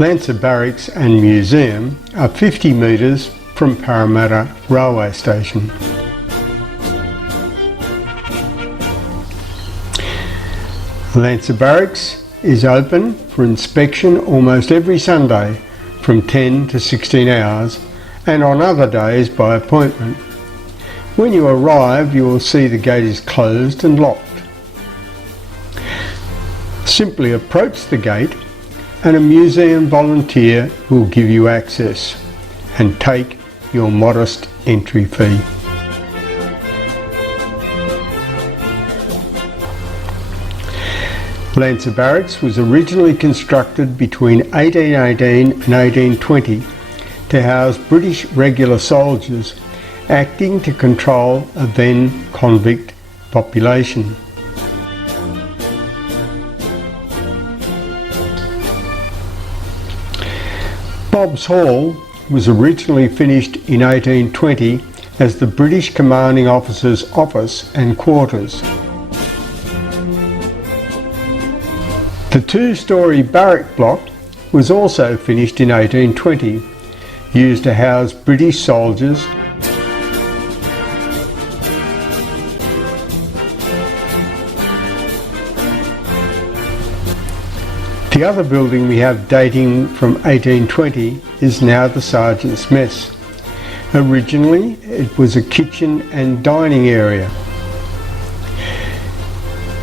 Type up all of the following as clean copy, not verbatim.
Lancer Barracks and Museum are 50 metres from Parramatta railway station. Lancer Barracks is open for inspection almost every Sunday from 10 to 16 hours and on other days by appointment. When you arrive, you will see the gate is closed and locked. Simply approach the gate and a museum volunteer will give you access and take your modest entry fee. Lancer Barracks was originally constructed between 1818 and 1820 to house British regular soldiers acting to control a then convict population. Bob's Hall was originally finished in 1820 as the British Commanding Officer's office and quarters. The two-storey barrack block was also finished in 1820, used to house British soldiers The other building we have dating from 1820 is now the Sergeant's Mess. Originally it was a kitchen and dining area.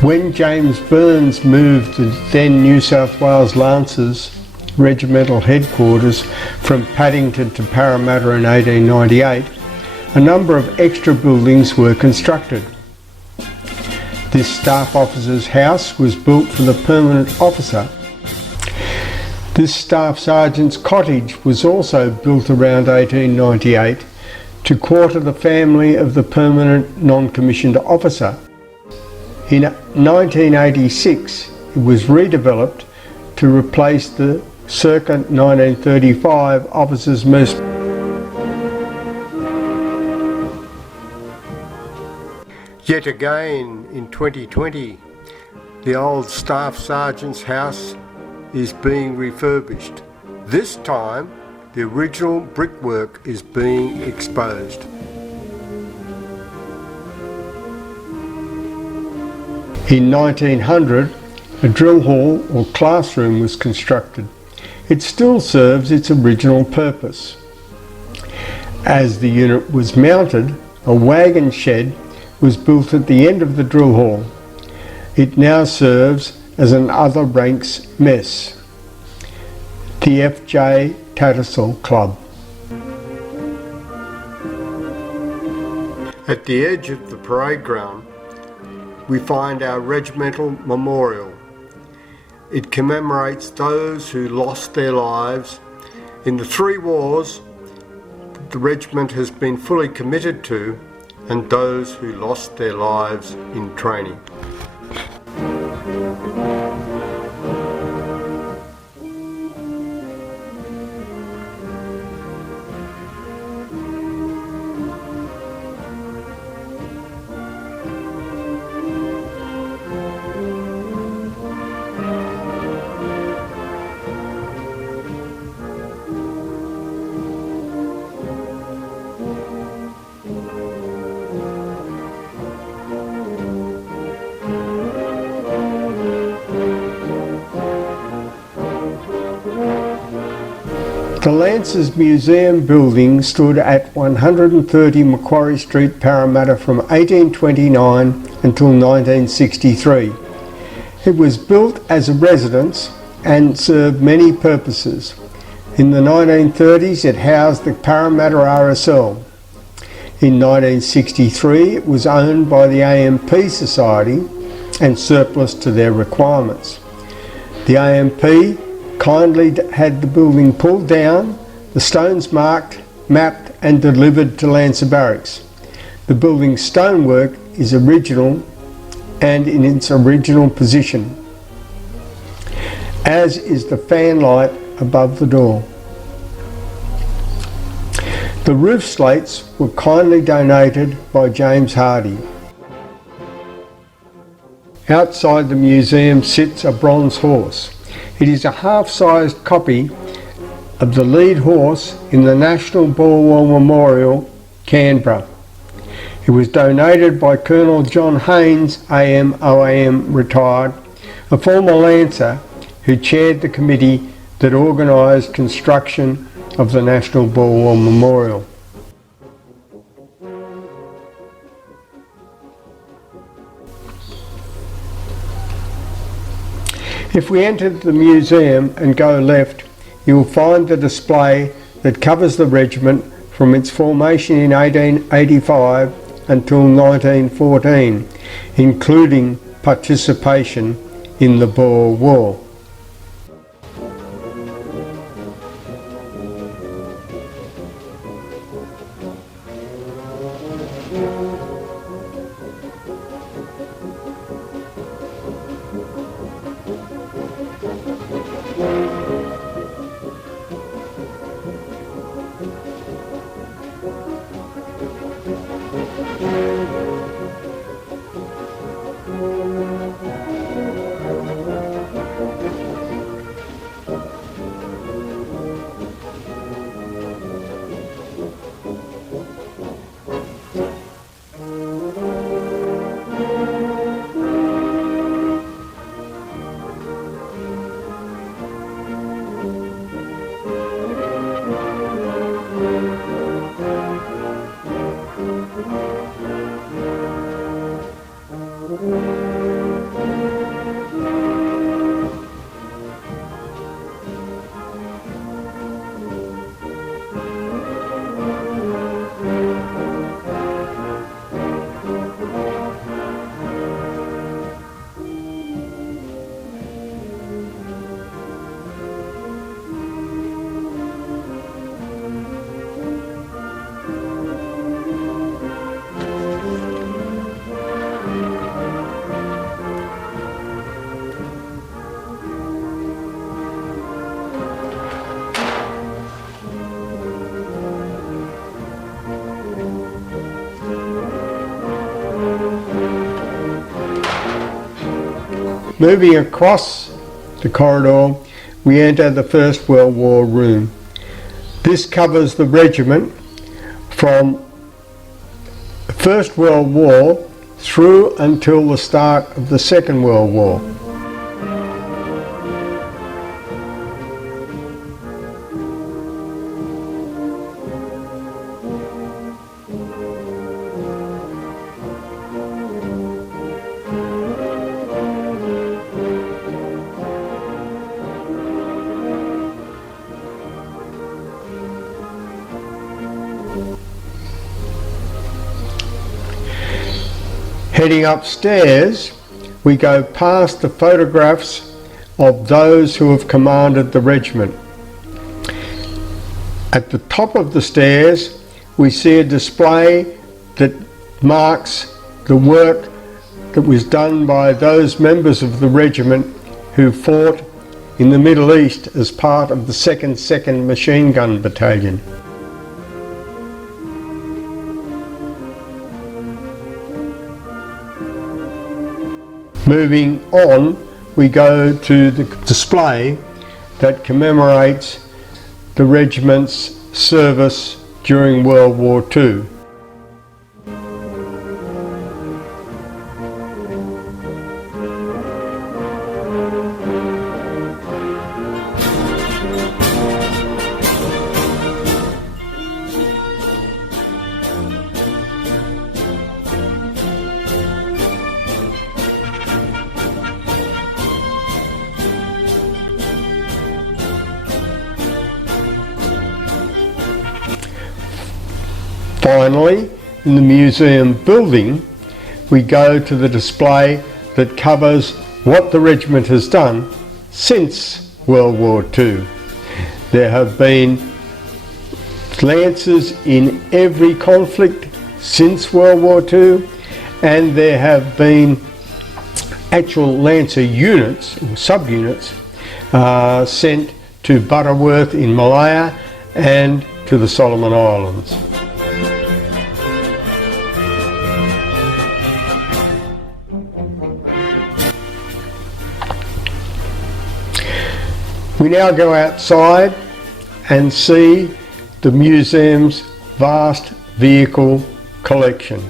When James Burns moved the then New South Wales Lancers regimental headquarters from Paddington to Parramatta in 1898, a number of extra buildings were constructed. This staff officer's house was built for the permanent officer. This staff sergeant's cottage was also built around 1898 to quarter the family of the permanent non-commissioned officer. In 1986 it was redeveloped to replace the circa 1935 officers' mess. Yet again in 2020 the old staff sergeant's house is being refurbished. This time the original brickwork is being exposed. In 1900 a drill hall or classroom was constructed. It still serves its original purpose. As the unit was mounted, a wagon shed was built at the end of the drill hall. It now serves as an other ranks mess, the FJ Tattersall Club. At the edge of the parade ground we find our regimental memorial. It commemorates those who lost their lives in the three wars the regiment has been fully committed to, and those who lost their lives in training. The Lancers Museum building stood at 130 Macquarie Street, Parramatta from 1829 until 1963. It was built as a residence and served many purposes. In the 1930s it housed the Parramatta RSL. In 1963 it was owned by the AMP Society and surplus to their requirements. The AMP kindly had the building pulled down, the stones marked, mapped and delivered to Lancer Barracks. The building's stonework is original and in its original position, as is the fan light above the door. The roof slates were kindly donated by James Hardy. Outside the museum sits a bronze horse. It is a half-sized copy of the lead horse in the National Boer War Memorial, Canberra. It was donated by Colonel John Haynes, AM, OAM, retired, a former Lancer who chaired the committee that organised construction of the National Boer War Memorial. If we enter the museum and go left, you will find the display that covers the regiment from its formation in 1885 until 1914, including participation in the Boer War. Moving across the corridor, we enter the First World War room. This covers the regiment from the First World War through until the start of the Second World War. Heading upstairs, we go past the photographs of those who have commanded the regiment. At the top of the stairs, we see a display that marks the work that was done by those members of the regiment who fought in the Middle East as part of the 2nd Machine Gun Battalion. Moving on, we go to the display that commemorates the regiment's service during World War II. Finally, in the museum building, we go to the display that covers what the regiment has done since World War II. There have been Lancers in every conflict since World War II, and there have been actual Lancer units or subunits sent to Butterworth in Malaya and to the Solomon Islands. We now go outside and see the museum's vast vehicle collection.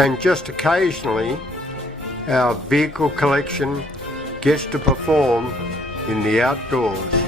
And just occasionally, our vehicle collection gets to perform in the outdoors.